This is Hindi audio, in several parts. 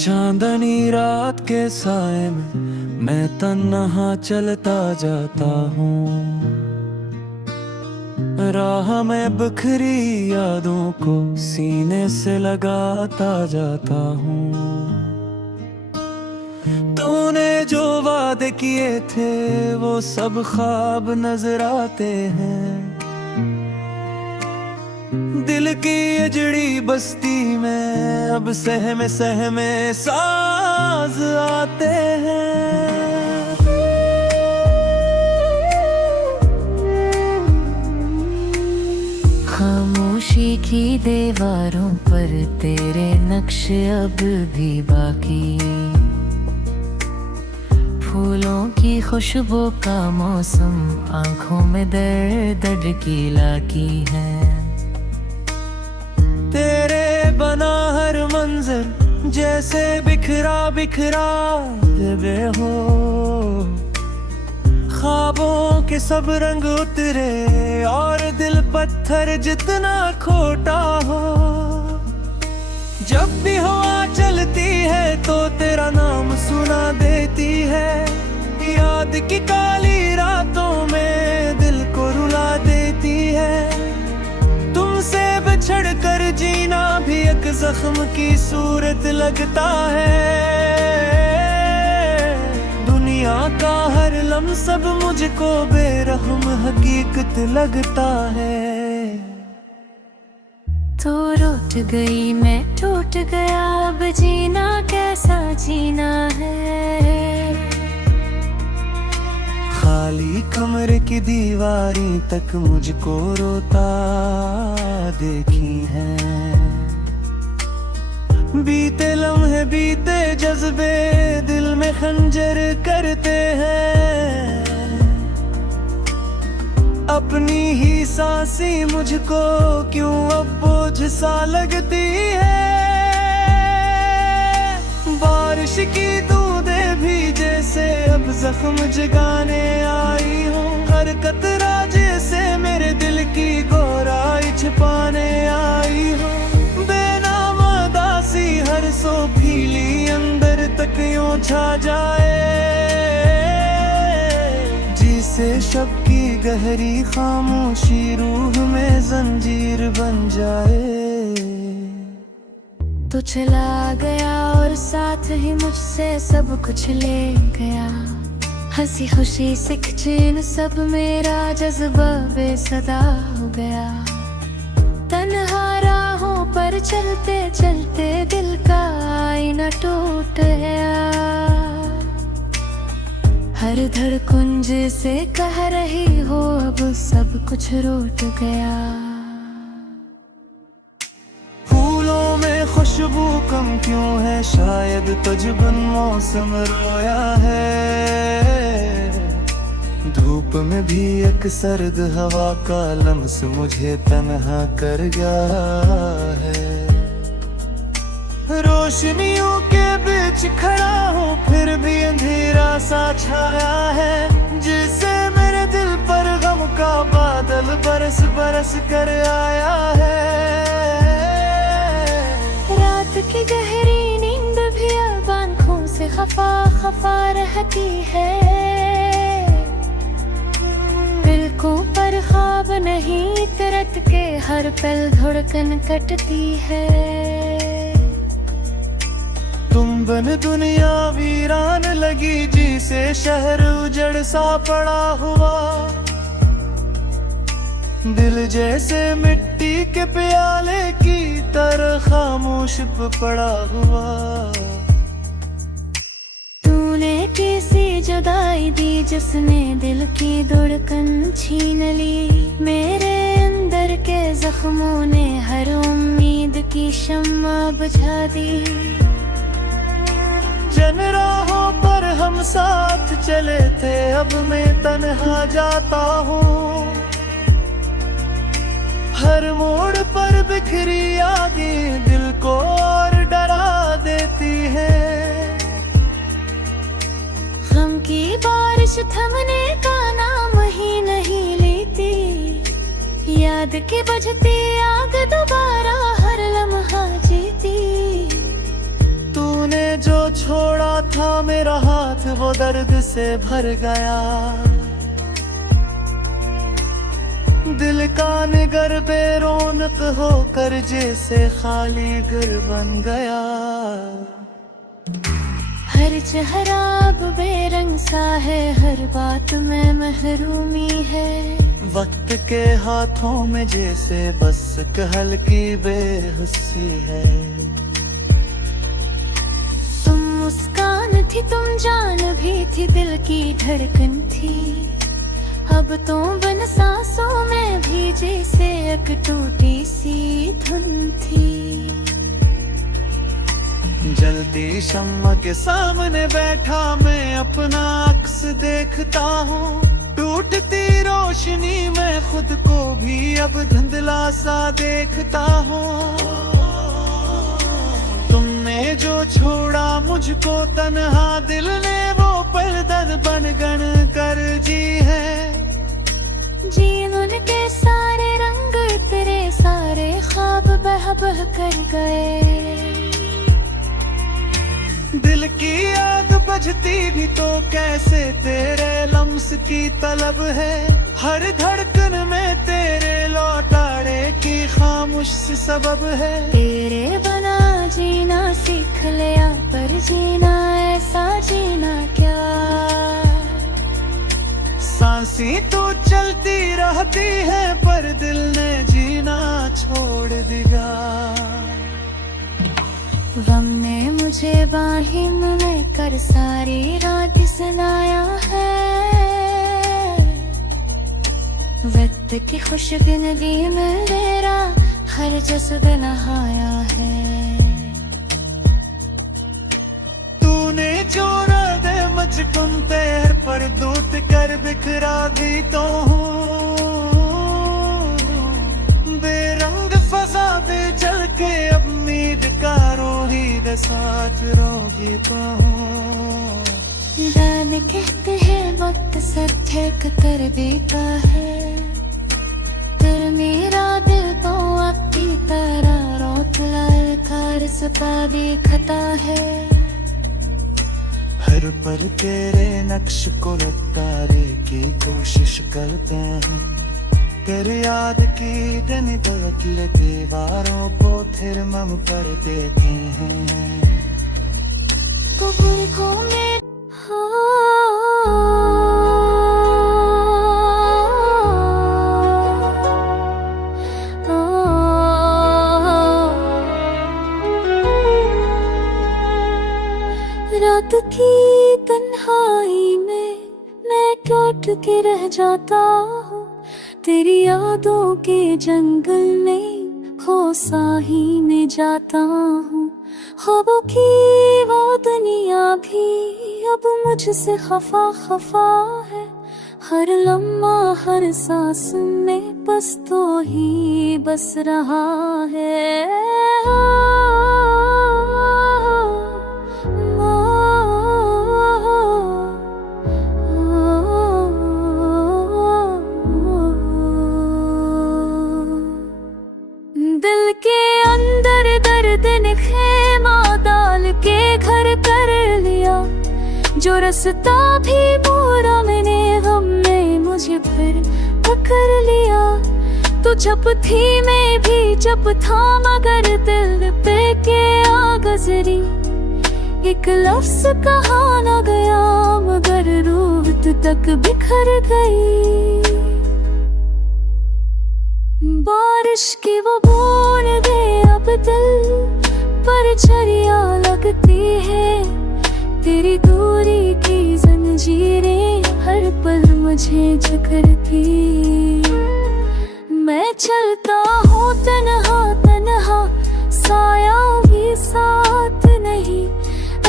चांदनी रात के साए में मैं तन्हा चलता जाता हूँ। राह में बिखरी यादों को सीने से लगाता जाता हूँ। तूने जो वादे किए थे वो सब ख्वाब नजर आते हैं। दिल की अजड़ी बस्ती में अब सहमे सहमे साज आते हैं। खामोशी की दीवारों पर तेरे नक्श अब भी बाकी। फूलों की खुशबू का मौसम आंखों में दर्द की लाकी है। तेरे बना हर मंजर जैसे बिखरा बिखरा देवे हो। ख्वाबों के सब रंग उतरे और दिल पत्थर जितना खोटा हो। जब भी हवा चलती है तो तेरा नाम सुना देती है। याद की काली रातों में दिल को रुला देती है। तुमसे बिछड़ कर जीना भी एक जख्म की सूरत लगता है। दुनिया का हर लम्हा सब मुझको बेरहम हकीकत लगता है। तो रूठ गई मैं टूट गया, अब जीना कैसा जीना है। खाली कमरे की दीवारी तक मुझको रोता देखी है। बीते लम्हे बीते जज्बे दिल में खंजर करते हैं। अपनी ही सांसी मुझको क्यों अब बोझ सा लगती है। बारिश की बूंदें भी जैसे अब जख्म जगाने आई हूँ। हर कतरा जैसे मेरे दिल की गोराई छिपाने आई हूँ। बेनाम दासी हर सो फीली अंदर तक यूं छा जाए। जिसे शब की गहरी खामोशी रूह में जंजीर बन जाए। तो चला गया और साथ ही मुझसे सब कुछ ले गया। हंसी खुशी सिख चैन सब मेरा जज्बा बेसदा हो गया। तन्हा राहों पर चलते चलते दिल का आईना टूट गया। हर धड़कन से कह रही हो अब सब कुछ रूठ गया। फूलों में खुशबू कम क्यों है, शायद तुझबन मौसम रोया है। धूप में भी एक सर्द हवा का लम्स मुझे तन्हा कर गया है। रोशनियों के बीच खड़ा हूँ फिर भी अंधेरा सा छाया है। जिसे मेरे दिल पर गम का बादल बरस बरस कर आया है। रात की गहरी नींद भी अब आँखों से खफा खफा रहती है। पलकों पर ख्वाब नहीं तरत के हर पल धड़कन कटती है। तुम बन दुनिया वीरान लगी जिसे शहर उजड़ सा पड़ा हुआ। दिल जैसे मिट्टी के प्याले की तरह खामोश पड़ा हुआ। तूने कैसी जुदाई दी जिसने दिल की धड़कन छीन ली। मेरे अंदर के जख्मों ने हर उम्मीद की शम्मा बुझा दी। जिन राहों पर हम साथ चले थे अब मैं तन्हा जाता हूँ। हर मोड़ पर बिखरी यादें दिल को और डरा देती है। गम की बारिश थमने का नाम ही नहीं लेती। याद की बुझती आग दोबारा हर लम्हा जीती। तूने छोड़ा था मेरा हाथ वो दर्द से भर गया। दिल का निगर बेरौनक होकर जैसे खाली घर बन गया। हर चेहरा अब बेरंग सा है, हर बात में महरूमी है। वक्त के हाथों में जैसे बस हल्की बेहुसी है। तुम मुस्कान थी, तुम जान भी थी, दिल की धड़कन थी। अब तो बिन सांसों में भी जैसे एक टूटी सी धुन थी। जलती शम्मा के सामने बैठा मैं अपना अक्स देखता हूँ। टूटती रोशनी में खुद को भी अब धुंधला सा देखता हूँ। तुमने जो छोड़ा मुझको तन्हा, दिल ने वो पल दर बन गण कर जी है। जीवन के सारे रंग तेरे, सारे ख्वाब बह बह कर गए। दिल की आग बुझती भी तो कैसे तेरे लम्स की तलब है। हर धड़कन में तेरे लौटाड़े की खामोश सी सबब है। तेरे बना जीना सीख लिया, पर जीना ऐसा जीना क्या। सांसें तो चलती रहती है पर दिल ने जीना छोड़ दिया। गम ने मुझे बाहिम में कर सारी रात सुनाया है। वक्त की खुशगनदी में मेरा हर जज्बा नहाया है। तूने जोड़ा दे मुझको पैर पर दूत कर बिखरा भी तो हूँ। बेरंग फजा पे चल के अब उम्मीद का रोही दे साथ रोगी पाऊँ। दान कहते हैं वक्त सर ठेक कर देता है। फिर मेरा दिल तो आपकी तरह रोत लाल कार सपा दिखता है। हर पर तेरे नक्श को उतारे की कोशिश करते हैं। तेरी याद की दिन बदले दीवारों को फिर मम पर देते हैं। कब्र को मैं रात की तन्हाई में मैं टूट के रह जाता हूँ। तेरी यादों के जंगल में खो साही में जाता हूँ। ख्वाबों की वो दुनिया भी अब मुझसे खफा खफा है। हर लम्हा हर सांस में बस तो ही बस रहा है। दिल के अंदर दर्द ने खेमा डाल के घर कर लिया। जो रास्ता भी पूरा मैंने गम ने मुझे फिर पकड़ लिया। तू जब थी मैं भी जब था, मगर दिल पे के आ गुजरी। एक लफ्ज कहा न गया मगर रूह तक बिखर गई। बारिश की वो बूंदें अब दिल पर झरिया लगती है। तेरी दूरी की जंजीरें हर पल मुझे जकड़ती। मैं चलता हूँ तन्हा तन्हा, साया भी साथ नहीं।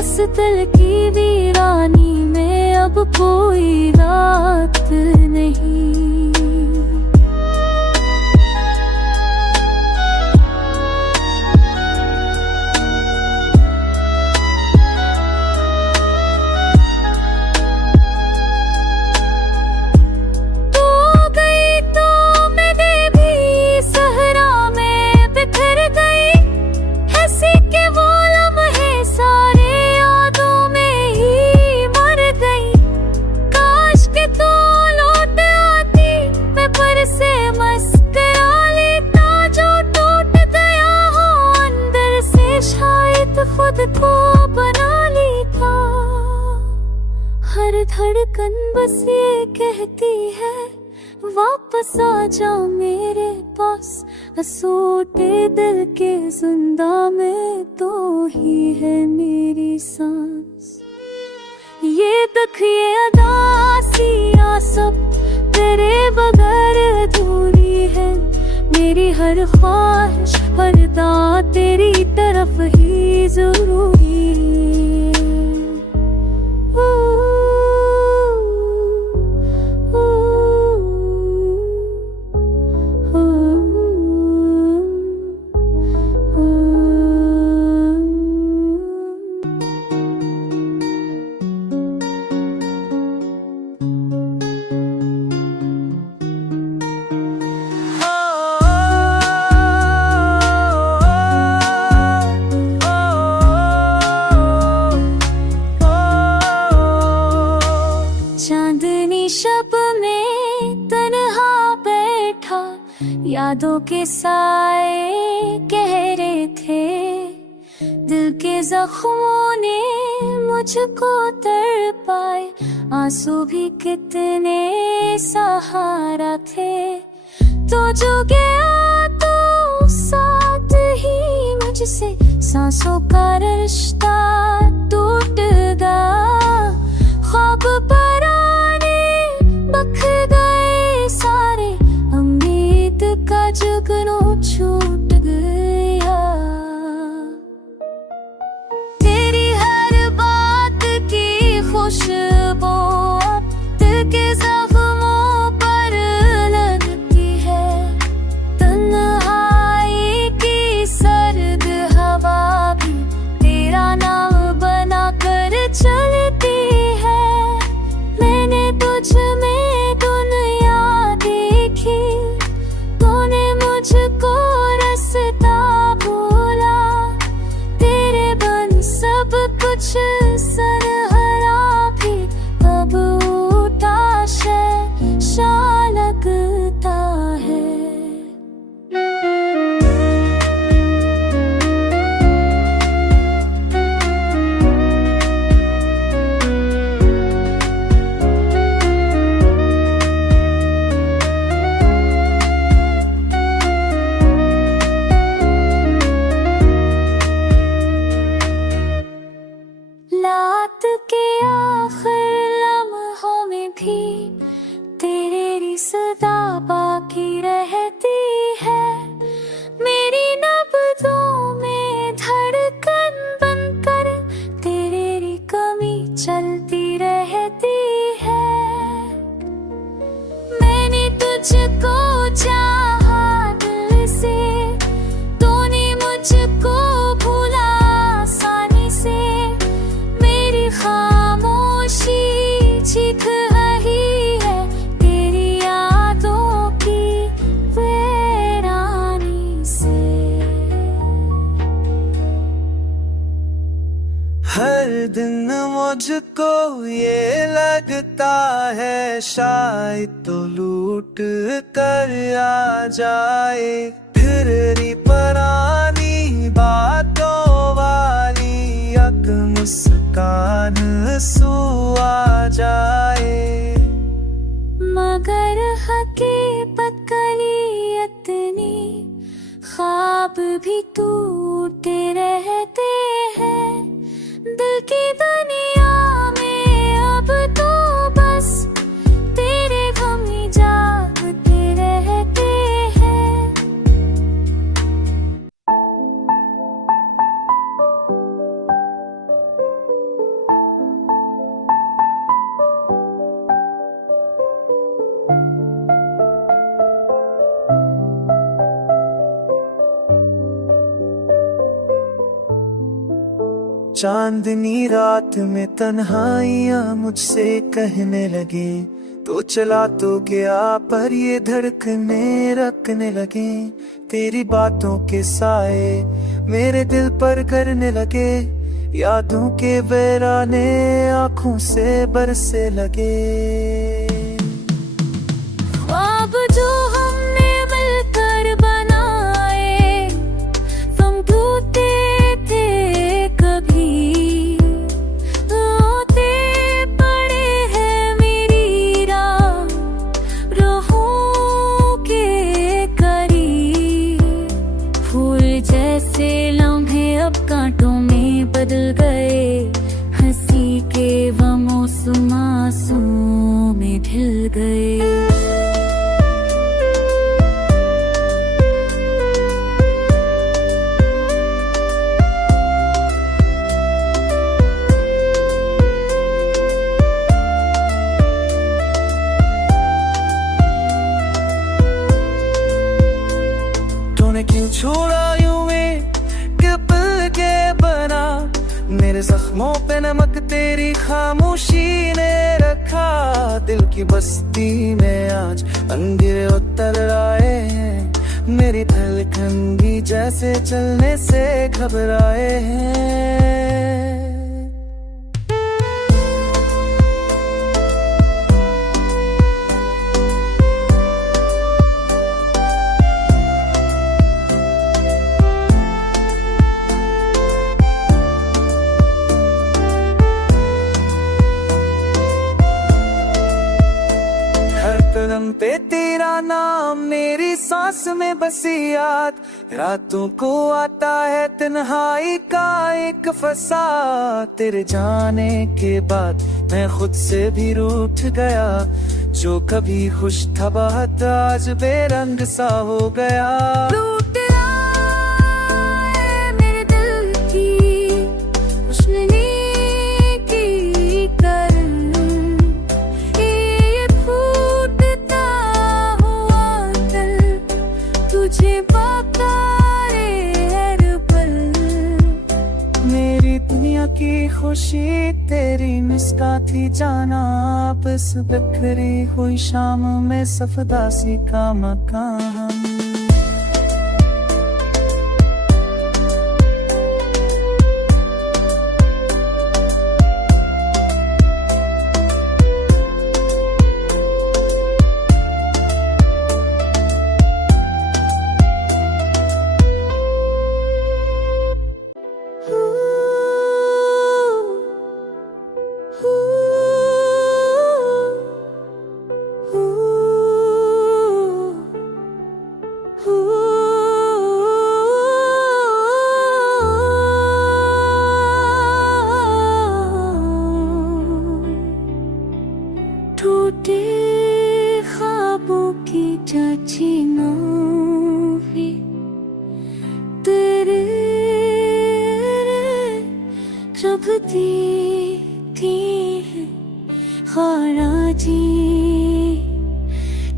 अस्तिल की वीरानी में अब कोई रात नहीं। हर धड़कन बस ये कहती है वापस आ जाओ मेरे पास। असोटे दिल के जिंदा में तो ही है मेरी सांस। ये दुख ये अदासियाँ सब तेरे बगैर अधूरी है। मेरी हर ख्वाहिश पर्दा तेरी तरफ ही जरूरी शब में तन्हा बैठा यादों के साए कह रहे थे। दिल के जख्मों ने मुझको तड़पाए, आंसू भी कितने सहारा थे। तो जो गया तो साथ ही मुझसे सांसों का रिश्ता टूट गया। ख्वाब पराने बख गए सारे, उम्मीद का जुगनू छूट गया। तेरी हर बात की खुशबू दिल के जख्मों पर लगती है। तन्हाई की सर्द हवा भी तेरा नाम बना कर चलती है। मैंने तुझ में दुनिया देखी, तूने मुझको रास्ता भूला। तेरे बन सब कुछ सरहरा भी अब उठा शैशा लगता है। रात के आखिर लम्हों में भी तेरी सदा बाकी रहती है। मेरी नब्ज़ों में धड़कन बनकर तेरी कमी चलती रहती है। मैंने तुझको चाहा दिल से, तूने मुझको भूला आसानी से। खामोशी चीख रही है तेरी यादों की वीरानी से। हर दिन मुझको ये लगता है शायद तो लूट कर आ जाए। फिर पुरानी बातों वाली एक मुस्कान सू आ जाए। मगर हकीकत कली इतनी, ख्वाब भी टूटे रहते हैं। दिल की दुनिया में अब तो बस तेरे गम ही जागते रहते हैं। चांदनी रात में तन्हाइयाँ मुझसे कहने लगे, तो चला तो गया पर ये धड़कने रखने लगे। तेरी बातों के साए मेरे दिल पर करने लगे, यादों के बहराने आँखों से बरसे लगे। ख्वाब जो हमने मिलकर बनाए, तुम टूटे थे कभी, रोते पड़े सांसों में ढल गए। तूने क्यों छोड़ा यूं में कि पिल के बना, मेरे जख्मों पे नमक तेरी खामोशी ने रखा। दिल की बस्ती में आज अंधेरे उतर आए हैं, मेरी धड़कन भी जैसे चलने से घबराए हैं। कदम पे तेरा नाम, मेरी सांस में बसी याद। रातों को आता है तन्हाई का एक फसाद। तेरे जाने के बाद मैं खुद से भी रूठ गया, जो कभी खुश था बहुत आज बेरंग सा हो गया। मेरी दुनिया की खुशी तेरी मिसका थी जाना, बस बिखरी हुई शाम में सफदासी का मकान। टूटे ख्वाबों की चाचियां भी तेरे रबती थी खाराजी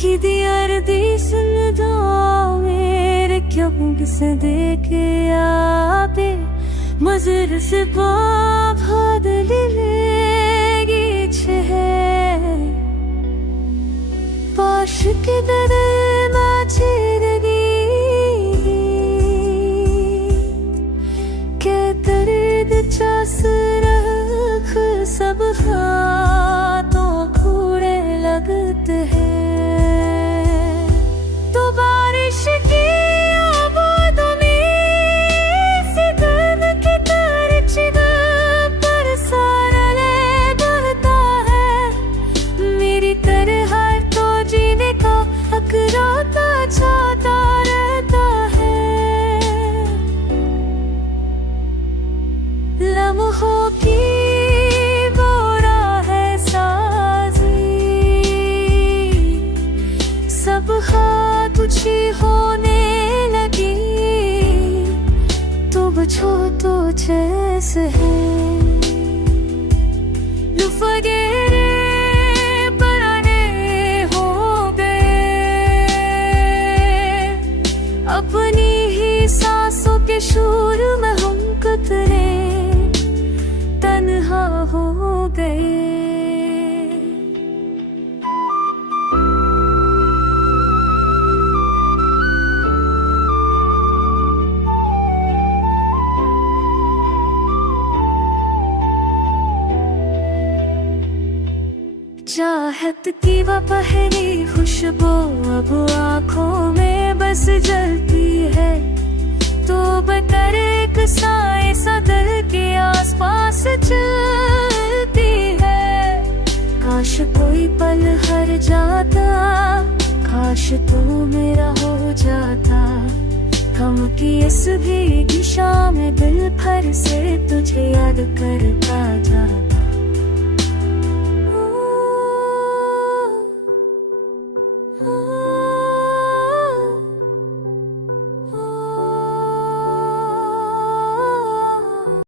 कि दियार दी सुन दो मेरे क्यों से देखे आते मजर से भाद लेगी छे पाश के दर छिड़गी के दर्द चास रख सब हाथों कूड़े लगते हैं। तो बारिश की आबादों में सितम की तरचिन पर सारा ले बहता है। मेरी तरह जीने का अकराता चाहता रहता है। लम्हों की वो राह है साजी, सब हाथ तुझी होने लगी। तुम छो तो जैसे है लुफगेरे अपनी ही सांसों के शोर में हम कतरे तन्हा हो गए। चाहत की वह पहली खुशबू अब आँखों में बस जलती है। तो बतर एक साए सदर के आसपास चलती है। काश कोई पल हर जाता, काश तू मेरा हो जाता। गम की इस भीगी शाम में दिल भर से तुझे याद करता जा।